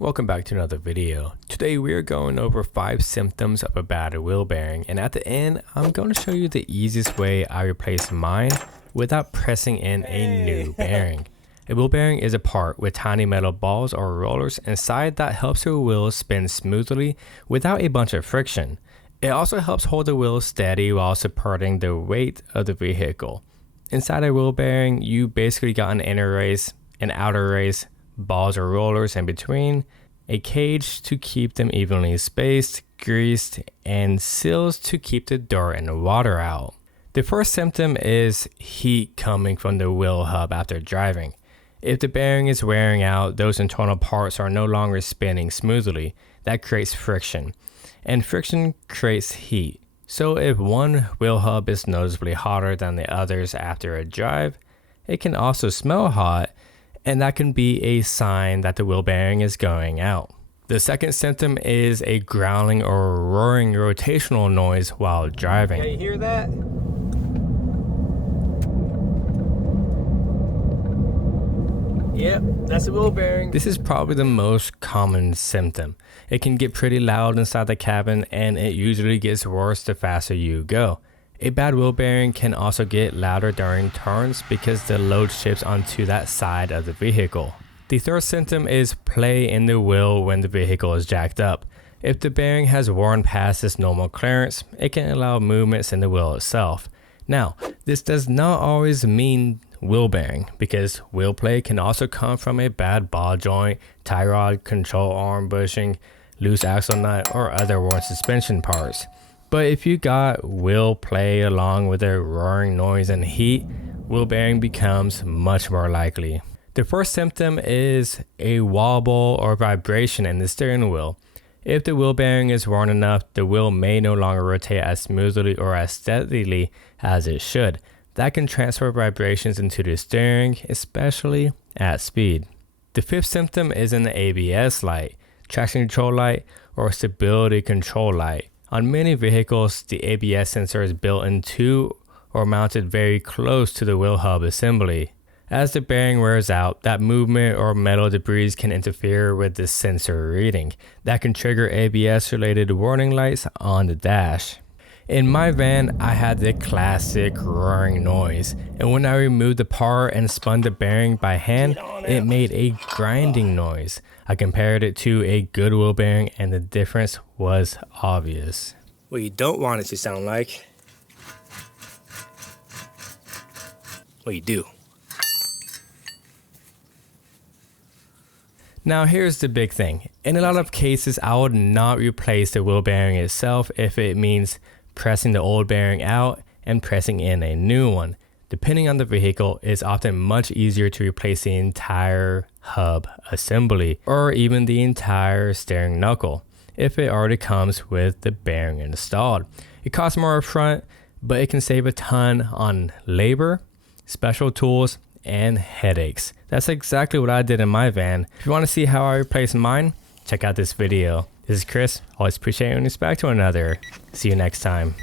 Welcome back to another video. Today we are going over 5 symptoms of a bad wheel bearing, and at the end I'm going to show you the easiest way I replace mine without pressing in a new bearing. A wheel bearing is a part with tiny metal balls or rollers inside that helps your wheels spin smoothly without a bunch of friction. It also helps hold the wheels steady while supporting the weight of the vehicle. Inside a wheel bearing, you basically got an inner race, an outer race, balls or rollers in between, a cage to keep them evenly spaced, greased, and seals to keep the dirt and water out. The first symptom is heat coming from the wheel hub after driving. If the bearing is wearing out, those internal parts are no longer spinning smoothly. That creates friction, and friction creates heat. So if one wheel hub is noticeably hotter than the others after a drive, it can also smell hot, and that can be a sign that the wheel bearing is going out. The second symptom is a growling or roaring rotational noise while driving. Yeah, you hear that? Yep, that's a wheel bearing. This is probably the most common symptom. It can get pretty loud inside the cabin, and it usually gets worse the faster you go. A bad wheel bearing can also get louder during turns because the load shifts onto that side of the vehicle. The third symptom is play in the wheel when the vehicle is jacked up. If the bearing has worn past its normal clearance, it can allow movements in the wheel itself. Now, this does not always mean wheel bearing, because wheel play can also come from a bad ball joint, tie rod, control arm bushing, loose axle nut, or other worn suspension parts. But if you got wheel play along with a roaring noise and heat, wheel bearing becomes much more likely. The first symptom is a wobble or vibration in the steering wheel. If the wheel bearing is worn enough, the wheel may no longer rotate as smoothly or as steadily as it should. That can transfer vibrations into the steering, especially at speed. The fifth symptom is an ABS light, traction control light, or stability control light. On many vehicles, the ABS sensor is built into or mounted very close to the wheel hub assembly. As the bearing wears out, that movement or metal debris can interfere with the sensor reading. That can trigger ABS-related warning lights on the dash. In my van, I had the classic roaring noise, and when I removed the part and spun the bearing by hand, it made a grinding noise. I compared it to a good wheel bearing, and the difference was obvious. What you don't want it to sound like. What you do. Now here's the big thing. In a lot of cases, I would not replace the wheel bearing itself if it means pressing the old bearing out and pressing in a new one. Depending on the vehicle, it's often much easier to replace the entire hub assembly or even the entire steering knuckle if it already comes with the bearing installed. It costs more upfront, but it can save a ton on labor, special tools, and headaches. That's exactly what I did in my van. If you want to see how I replaced mine, check out this video. This is Chris. Always appreciate you, and it's back to another. See you next time.